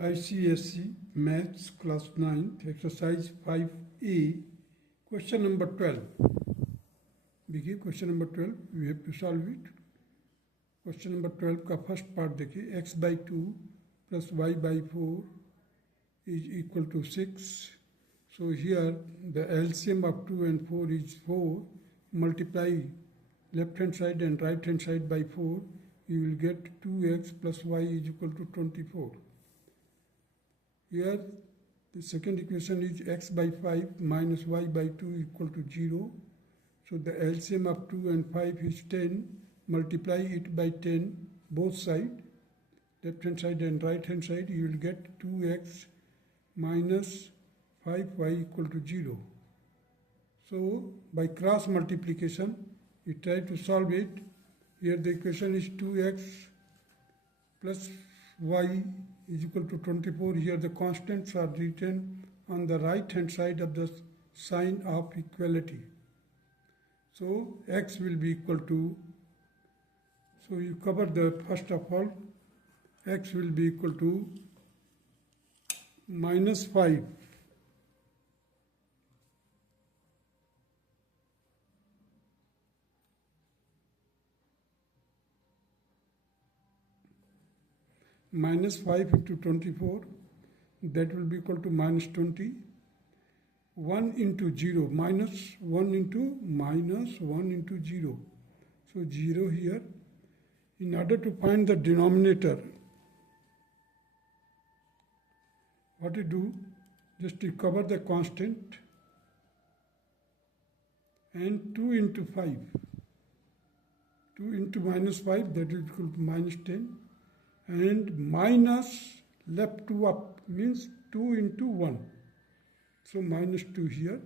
ICSE Maths Class 9th Exercise 5A Question number 12. देखिए question number 12 we have to solve it. Question number 12 का first part देखिए. x/2 plus y/4 is equal to 6. So here the LCM of 2 and 4 is 4. Multiply left hand side and right hand side by 4. You will get 2x plus y is equal to 24. Here the second equation is x/5 minus y/2 equal to 0. So the LCM of 2 and 5 is 10. Multiply it by 10 both sides, left hand side and right hand side. You will get 2x minus 5y equal to 0. So by cross multiplication you try to solve it. Here the equation is 2x plus y is equal to 24. Here the constants are written on the right hand side of the sign of equality. So x will be equal to, so you cover the first of all, x will be equal to minus 5. Minus 5 into 24, that will be equal to minus 20. 1 into 0, minus 1 into minus 1 into 0. So 0 here. In order to find the denominator, what you do, just to cover the constant, and 2 into 5. 2 into minus 5, that is equal to minus 10. And minus left to up means 2 into 1. So minus 2 here.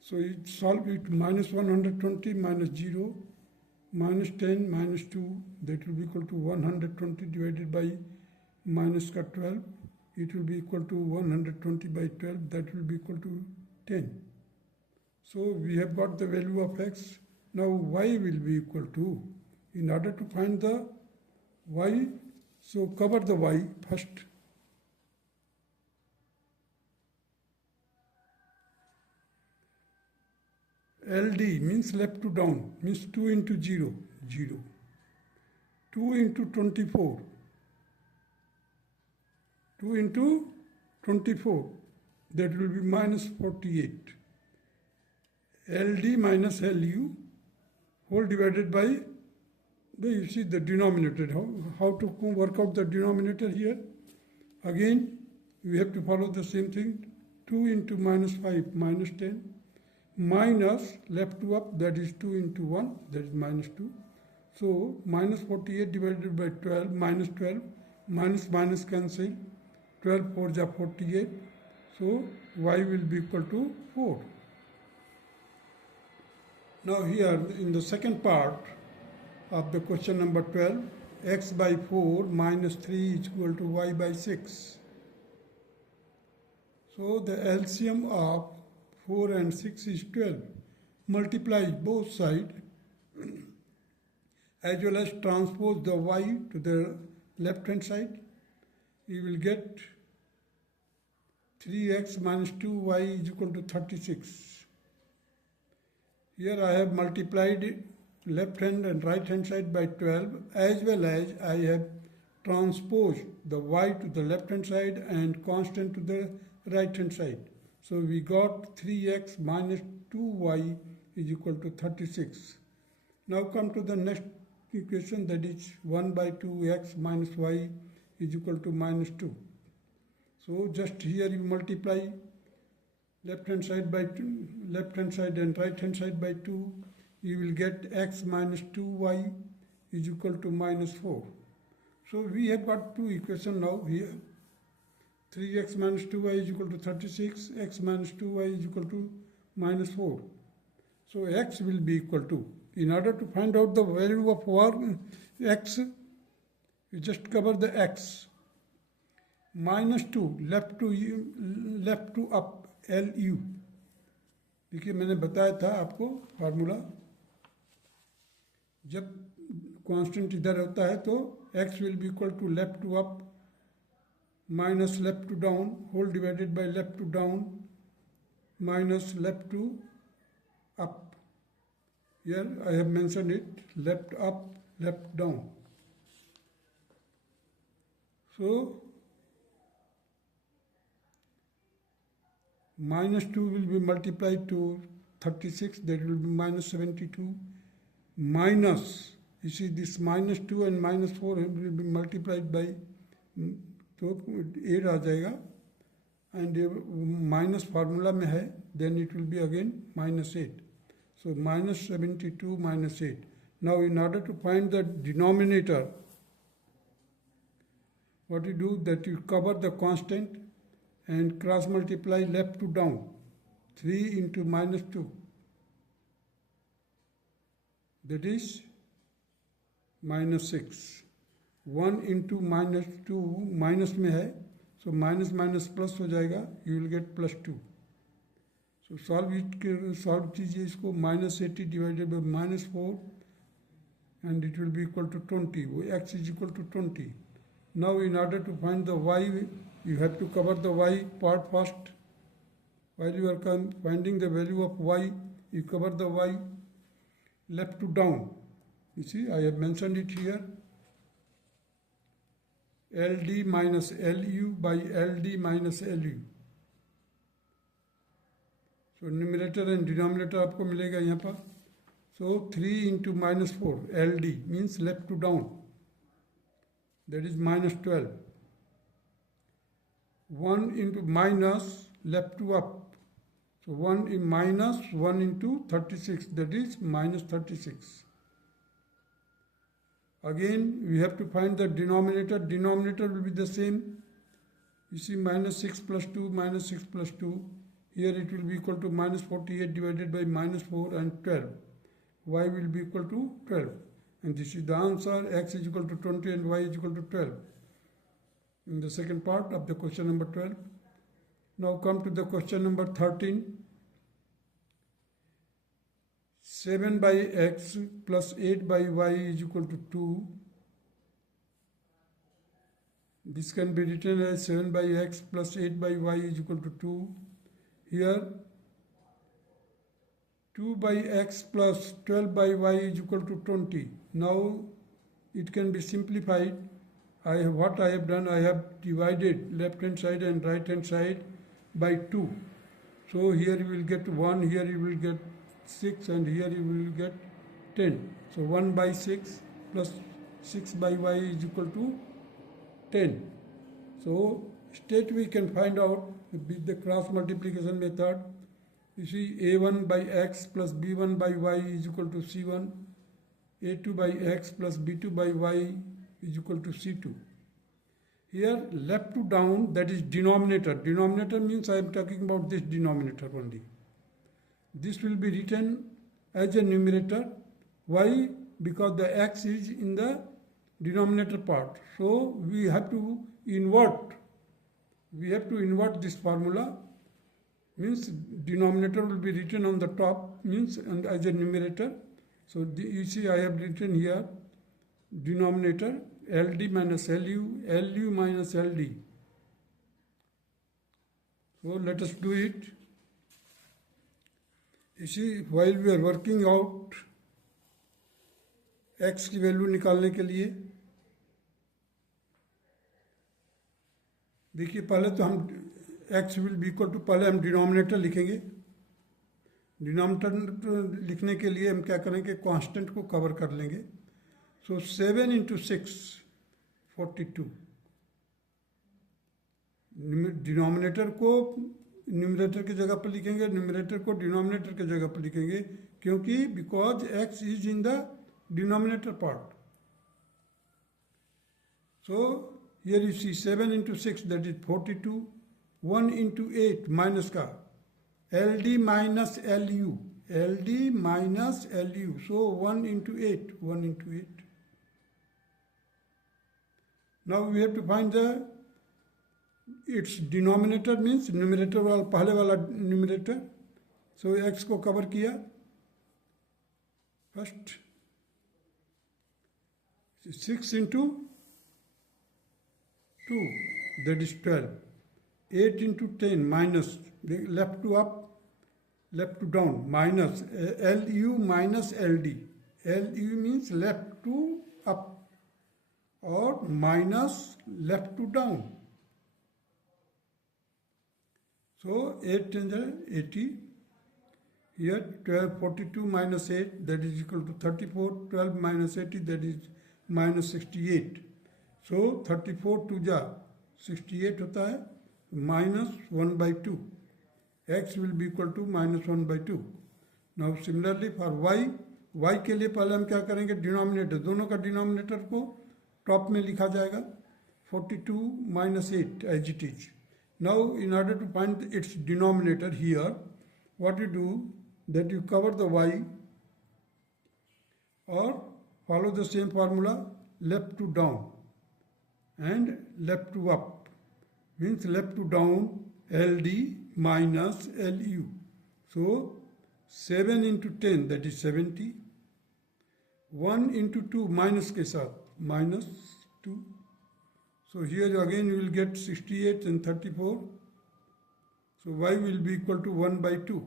So it solve it. Minus 120 minus 0 minus 10 minus 2, that will be equal to 120 divided by minus 12. It will be equal to 120 by 12, that will be equal to 10. So we have got the value of x. Now y will be equal to, in order to find the y, so cover the y first. LD means left to down, means 2 into 0, 0. 2 into 24. 2 into 24, that will be minus 48. LD minus LU, whole divided by the, you see the denominator, how to work out the denominator here. Again we have to follow the same thing. 2 into minus 5 minus 10 minus left to up, that is 2 into 1, that is minus 2. So minus 48 divided by 12, minus 12, minus cancel, 12 4 is 48. So y will be equal to 4. Now here in the second part of the question number 12, x/4 minus 3 is equal to y/6. So the LCM of 4 and 6 is 12. Multiply both sides as well as transpose the y to the left hand side. You will get 3x minus 2y is equal to 36. Here I have multiplied left hand and right hand side by 12, as well as I have transposed the y to the left hand side and constant to the right hand side. So we got 3x minus 2y is equal to 36. Now come to the next equation, that is 1/2x minus y is equal to minus 2. So just here you multiply left hand side by 2, left hand side and right hand side by 2, you will get x minus 2y is equal to minus 4. So we have got two equations now here. 3x minus 2y is equal to 36, x minus 2y is equal to minus 4. So x will be equal to, in order to find out the value of x, you just cover the x. Minus 2 left to up, LU. देखिए मैंने बताया था आपको formula, जब constant इधर होता है तो x will be equal to left to up minus left to down whole divided by left to down minus left to up. Here I have mentioned it, left up, left down. So minus 2 will be multiplied to 36, that will be minus 72. Minus, you see this minus 2 and minus 4 will be multiplied by, तो 8 आ जाएगा. And minus formula में है, then it will be again minus 8. So minus 72 minus 8. Now in order to find the denominator, what you do that you cover the constant and cross multiply left to down. 3 into minus 2. That is minus 6. 1 into minus 2 minus में है. So minus minus plus हो जाएगा. You will get plus 2. So solve कीजिए इसको. minus 80 divided by minus 4 and it will be equal to 20. X is equal to 20. Now in order to find the y, you have to cover the y part first. While you are finding the value of y, you cover the y left to down. You see, I have mentioned it here. LD minus LU by LD minus LU. So numerator and denominator आपको मिलेगा यहाँ पर. So 3 into minus 4, LD means left to down. That is minus 12. 1 into minus left to up. So 1 in minus 1 into 36, that is minus 36. Again we have to find the denominator. Denominator will be the same. You see minus 6 plus 2 minus 6 plus 2. Here it will be equal to minus 48 divided by minus 4 and 12. Y will be equal to 12. And this is the answer. X is equal to 20 and Y is equal to 12. In the second part of the question number 12. Now come to the question number 13. 7 by x plus 8 by y is equal to 2. This can be written as 7 by x plus 8 by y is equal to 2. Here 2 by x plus 12 by y is equal to 20. Now it can be simplified. What I have done, I have divided left hand side and right hand side by 2. So here you will get 1, here you will get 6 and here you will get 10. So 1 by 6 plus 6 by y is equal to 10. So straight we can find out with the cross multiplication method. You see a1 by x plus b1 by y is equal to c1. a2 by x plus b2 by y is equal to c2. Here left to down, that is denominator. Denominator means I am talking about this denominator only. This will be written as a numerator. Why? Because the x is in the denominator part. So we have to invert. We have to invert this formula. Means denominator will be written on the top, means and as a numerator. So you see I have written here denominator LD minus LU, LU minus LD. So let us do it. You see, while we are working out x की value निकालने के लिए, देखिए पहले तो हम x will be equal to, पहले हम डिनोमिनेटर लिखेंगे. डिनोमिनेटर लिखने के लिए हम क्या करेंगे, कांस्टेंट को कवर कर लेंगे. सो 7 इंटू 6 42. डिनोमिनेटर को न्यूमरेटर की जगह पर लिखेंगे, न्यूमरेटर को डिनोमिनेटर की जगह पर लिखेंगे, क्योंकि because x is in the denominator part. So here you see 7 into 6 that is 42. 1 into 8 minus का LD minus LU, LD minus LU. So 1 into 8, 1 into 8. Now we have to find its denominator, means numerator वाला पहले वाला numerator. So x को cover किया first. 6 into 2, that is 12. 8 into 10 minus, left to up, left to down, minus LU minus LD. LU means left to up or minus left to down. So 8 times 80. Here 12, 42 minus 8, that is equal to 34. 12 minus 80, that is minus 68. So 34 to जा 68 होता है, minus 1 by 2. X will be equal to minus 1 by 2. Now similarly for y के लिए पहले हम क्या करेंगे, denominator, दोनों का डिनोमिनेटर को टॉप में लिखा जाएगा. 42 minus 8 as it is. Now in order to find its denominator here, what you do, that you cover the y or follow the same formula, left to down and left to up, means left to down LD minus LU. So 7 into 10, that is 70. 1 into 2 minus के साथ, minus 2. So here again you will get 68 and 34. So y will be equal to 1 by 2.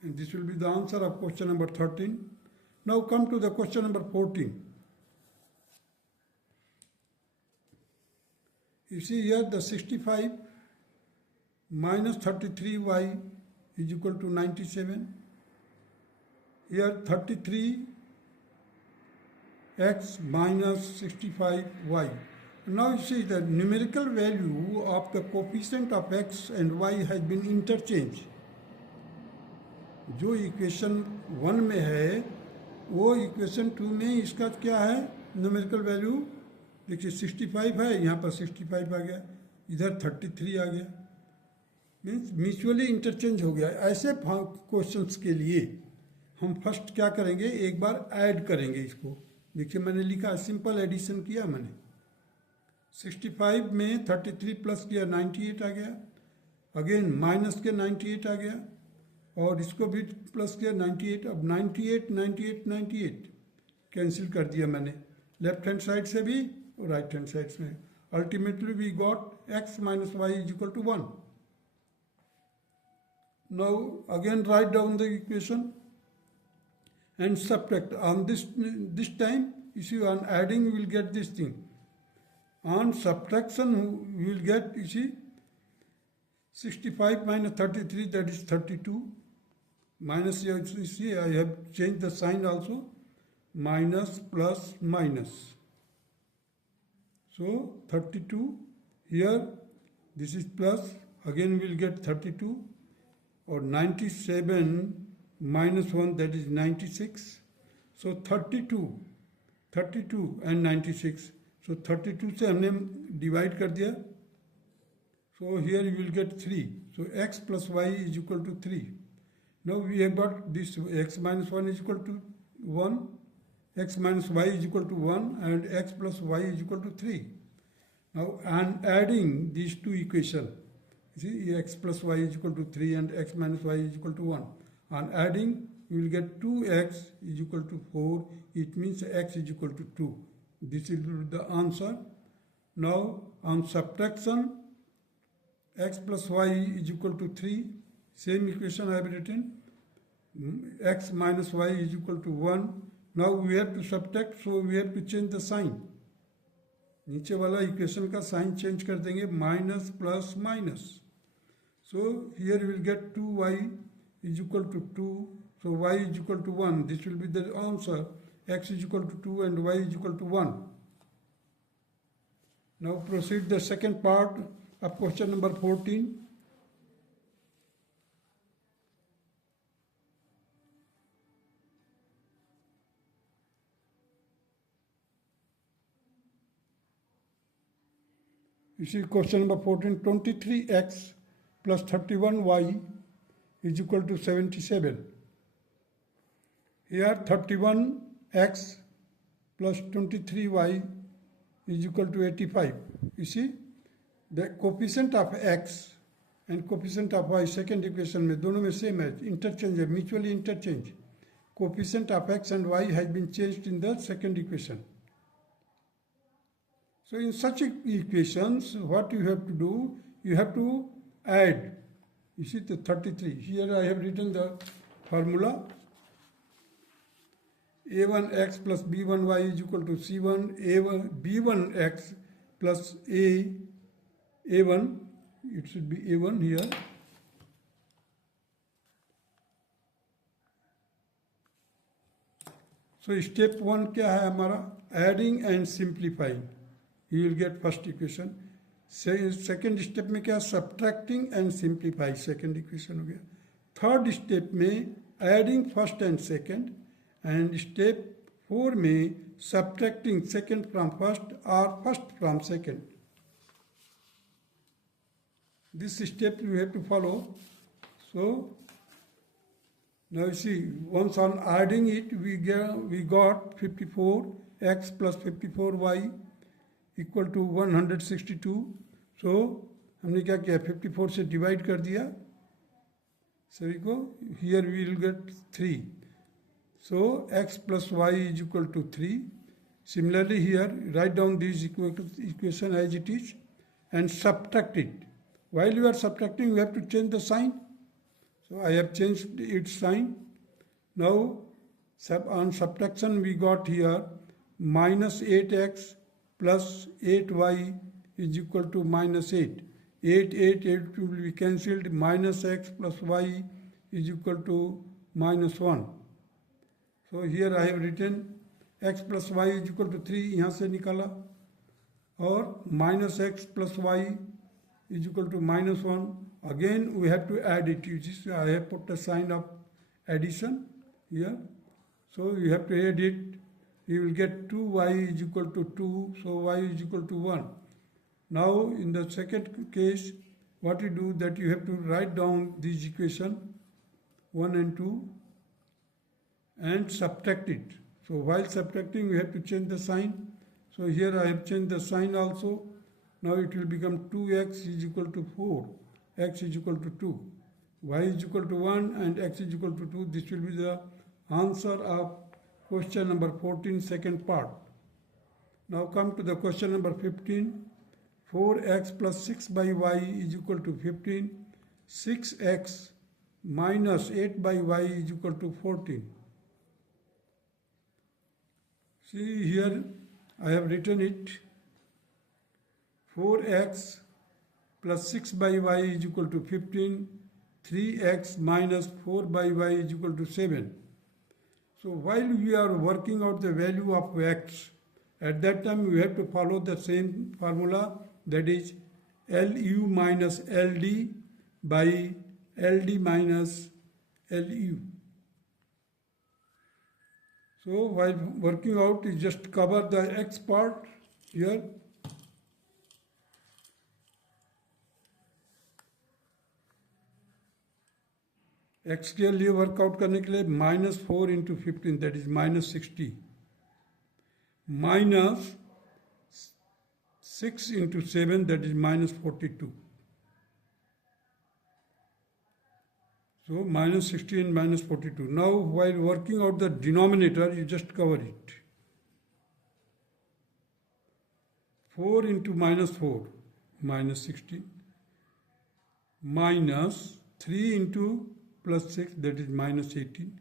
And this will be the answer of question number 13. Now come to the question number 14. You see here the 65 minus 33y is equal to 97. Here 33x minus 65y. Now you see the numerical value of the coefficient of x and y has been interchanged. जो equation 1 में है वो equation 2 में इसका क्या है, numerical value देखिए 65 है, यहाँ पर 65 आ गया, इधर 33 आ गया, मीन्स म्यूचुअली इंटरचेंज हो गया. ऐसे क्वेश्चंस के लिए हम फर्स्ट क्या करेंगे, एक बार ऐड करेंगे इसको. देखिए मैंने लिखा सिंपल एडिशन किया मैंने. 65 में 33 प्लस किया 98 आ गया, अगेन माइनस के 98 आ गया और इसको भी प्लस किया 98. अब 98 98 98 कैंसिल कर दिया मैंने, लेफ्ट हैंड साइड से भी और राइट हैंड साइड से. Ultimately we got x minus Y is equal to 1. Now again write down the equation and subtract. On this time, you see, on adding we will get this thing. On subtraction we will get, you see, 65 minus 33, that is 32. Minus, you see, I have changed the sign also. Minus plus minus. So 32 here, this is plus. Again we will get 32 or 97. Minus 1, that is 96. So 32 and 96. So 32 से हमने divide कर दिया. So here you will get 3. So x plus y is equal to 3. Now we have got this x minus 1 is equal to 1. X minus y is equal to 1 and x plus y is equal to 3. Now and adding these two equations. You see, x plus y is equal to 3 and x minus y is equal to 1. On adding, we will get 2x is equal to 4. It means x is equal to 2. This is the answer. Now, on subtraction, x plus y is equal to 3. Same equation I have written. X minus y is equal to 1. Now, we have to subtract, so we have to change the sign. नीचे वाला equation का sign change कर देंगे, minus plus minus. So, here we will get 2y is equal to 2, so y is equal to 1. This will be the answer. X is equal to 2 and y is equal to 1. Now proceed the second part of question number 14. You see question number 14, 23x plus 31y is equal to 77. Here 31x plus 23y is equal to 85. You see, the coefficient of x and coefficient of y second equation में दोनों में same है, interchange है, mutually interchange. Coefficient of x and y has been changed in the second equation. So in such equations, what you have to do, you have to add. You see the 33. Here I have written the formula. A1x plus B1y is equal to C1, A1, B1x plus A1, it should be A1 here. So step 1 क्या है हमारा? Adding and simplifying. You will get first equation. Second step में क्या? Subtracting and simplify. Second equation हो गया. Third step में adding first and second. And step 4 में subtracting second from first or first from second. This step you have to follow. So now you see, once on adding it, we got 54x plus 54y equal to 162. So हमने क्या किया? 54 से divide कर दिया सभी को. Here we will get 3. So x plus y is equal to 3. Similarly here, write down this equation as it is and subtract it. While you are subtracting, you have to change the sign. So I have changed its sign. Now on subtraction we got here minus 8x plus 8y is equal to minus 8. 8 will be cancelled. Minus x plus y is equal to minus 1. So here I have written x plus y is equal to 3, यहाँ से निकाला, और minus x plus y is equal to minus 1. Again we have to add it. I have put a sign of addition here. So you have to add it. You will get 2y is equal to 2. So y is equal to 1. Now in the second case, what you do that you have to write down this equation 1 and 2 and subtract it. So while subtracting, we have to change the sign. So here I have changed the sign also. Now it will become 2x is equal to 4, x is equal to 2, y is equal to 1 and x is equal to 2. This will be the answer of question number 14, second part. Now come to the question number 15. 4x plus 6 by y is equal to 15. 6x minus 8 by y is equal to 14. See here, I have written it. 4x plus 6 by y is equal to 15. 3x minus 4 by y is equal to 7. So while we are working out the value of x, at that time we have to follow the same formula, that is LU minus LD by LD minus LU. So while working out, you just cover the x part here. x के लिए workout करने के लिए -4 into 15, that is -60, minus 6 into 7, that is -42. So -60 and -42. Now while working out the denominator, you just cover it. 4 into -4, -16, minus 3 into plus 6, that is -18.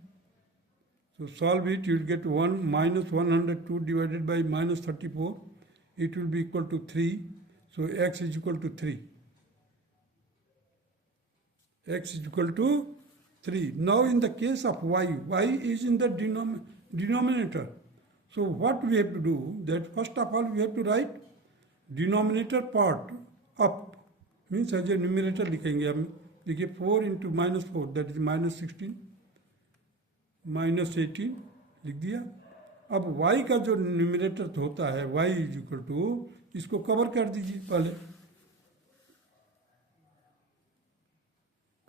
So solve it, you will get 1 minus 102 divided by -34. It will be equal to 3. So x is equal to 3. X is equal to 3. Now in the case of y is in the denominator. So what we have to do, that first of all we have to write denominator part up. Means as a numerator लिखेंगे हम. देखिए 4 into -4, that is -16, -18 लिख दिया. अब y का जो numerator होता है y इज इक्वल टू, इसको कवर कर दीजिए पहले,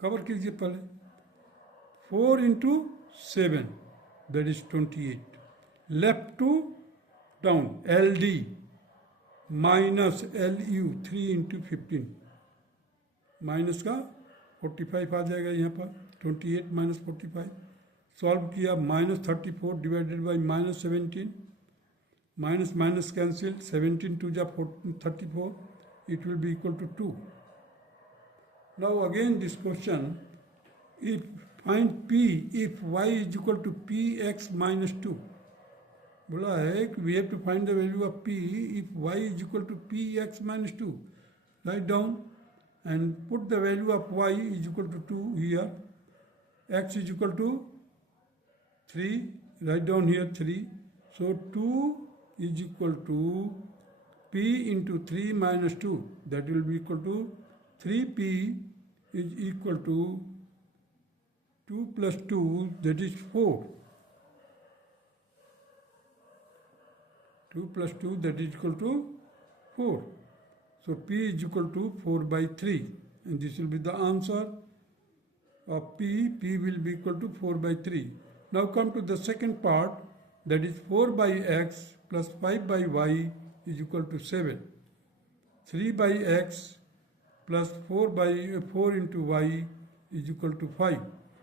कवर कीजिए पहले. 4 into 7, that is 28. Left to down, LD minus LU 3 into 15. Minus का 45 आ जाएगा यहाँ पर. 28 minus 45. सॉल्व किया, -34 divided by -17, minus minus cancelled, 17 to the 34, it will be equal to 2. Now again this question, if find p if y is equal to px minus 2. बोला है कि we have to find the value of p if y is equal to px minus 2. Write down and put the value of y is equal to 2 here. X is equal to 3. Write down here 3. So 2 is equal to p into 3 minus 2. That will be equal to 3p is equal to 2 plus 2, that is 4. 2 plus 2, that is equal to 4. So p is equal to 4 by 3. And this will be the answer of p. P will be equal to 4 by 3. Now come to the second part, that is 4 by x plus 5 by y is equal to 7. 3 by x plus 4 into y is equal to 5.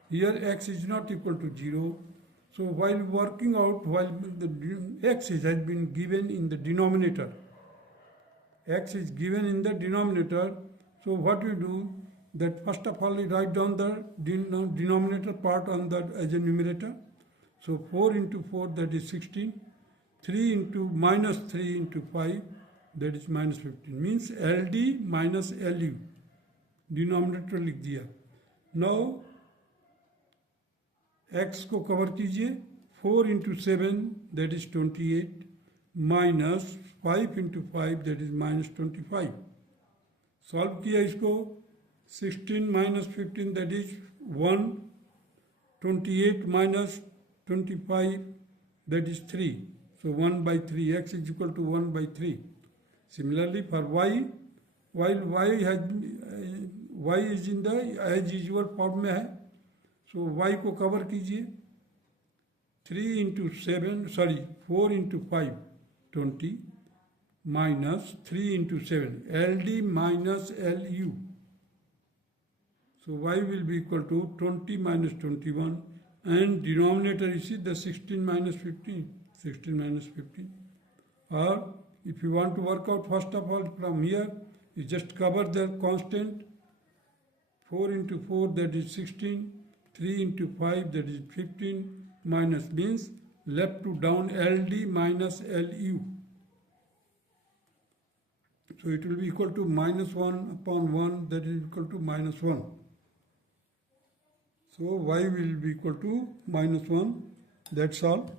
Here x is not equal to 0. So while working out, while the x has been given in the denominator, x is given in the denominator, so what we do, that first of all we write down the denominator part on that as a numerator. So 4 into 4, that is 16. 3 into minus 3 into 5, that is minus 15. Means LD minus LU. Denominator लिख दिया. Now x को cover कीजिए. 4 into 7, that is 28. Minus 5 into 5, that is minus 25. Solve किया इसको. 16 minus 15, that is 1. 28 minus 25, that is 3. So 1 by 3. X is equal to 1 by 3. Similarly for y, while y is in the as usual form में है, so y को cover कीजिए. 3 into 7, sorry, 4 into 5, 20, minus 3 into 7, LD minus LU. So y will be equal to 20 minus 21, and denominator is the 16 minus 15, 16 minus 15. Or if you want to work out first of all from here, you just cover the constant. 4 into 4, that is 16. 3 into 5, that is 15. Minus means left to down LD minus LU. So it will be equal to minus 1 upon 1, that is equal to minus 1. So y will be equal to minus 1. That's all.